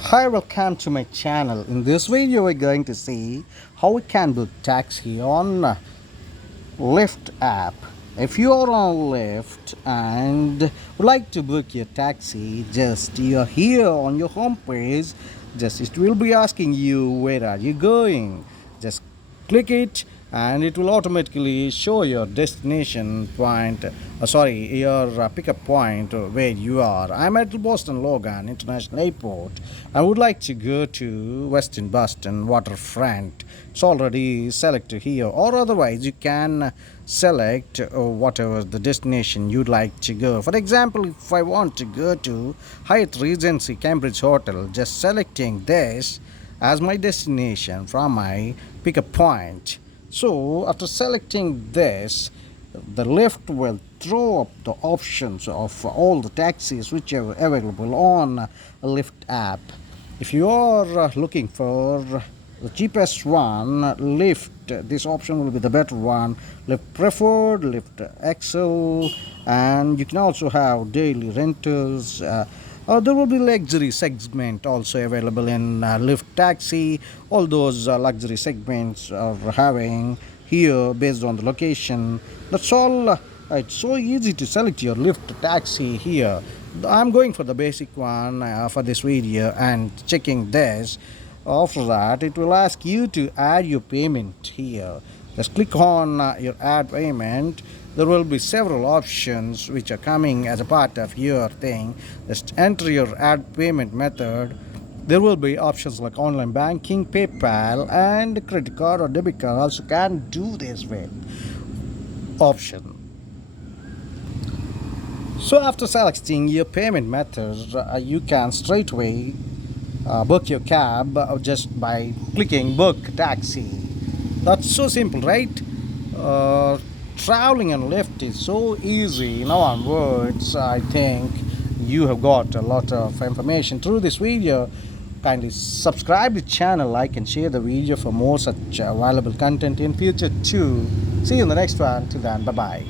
Hi, welcome to my channel. In this video, we're going to see how we can book taxi on Lyft app. If you are on Lyft and would like to book your taxi, just you're here on your home page, just it will be asking you where are you going. Just click it and it will automatically show your destination point, your pickup point where you are. I'm at Boston Logan International Airport. I would like to go to Western Boston waterfront. It's already selected here, or otherwise you can select whatever the destination you'd like to go. For example, if I want to go to Hyatt Regency Cambridge Hotel, just selecting this as my destination from my pickup point. So after selecting this, the Lyft will throw up the options of all the taxis which are available on a Lyft app. If you are looking for the cheapest one, Lyft, this option will be the better one. Lyft Preferred, Lyft Excel, and you can also have daily rentals. There will be luxury segment also available in Lyft Taxi. All those luxury segments are having here based on the location. That's all. It's so easy to select your Lyft Taxi here. I'm going for the basic one for this video and checking this. After that, it will ask you to add your payment here. Just click on your add payment. There will be several options which are coming as a part of your thing. Just enter your add payment method. There will be options like online banking, PayPal, and credit card or debit card also can do this with option. So after selecting your payment method, you can straight away book your cab just by clicking book taxi. That's so simple, right? uh, Traveling on Lyft is so easy. Now on words, I think you have got a lot of information through this video. Kindly subscribe the channel, like and share the video for more such valuable content in future too. See you in the next one. Till then, bye bye.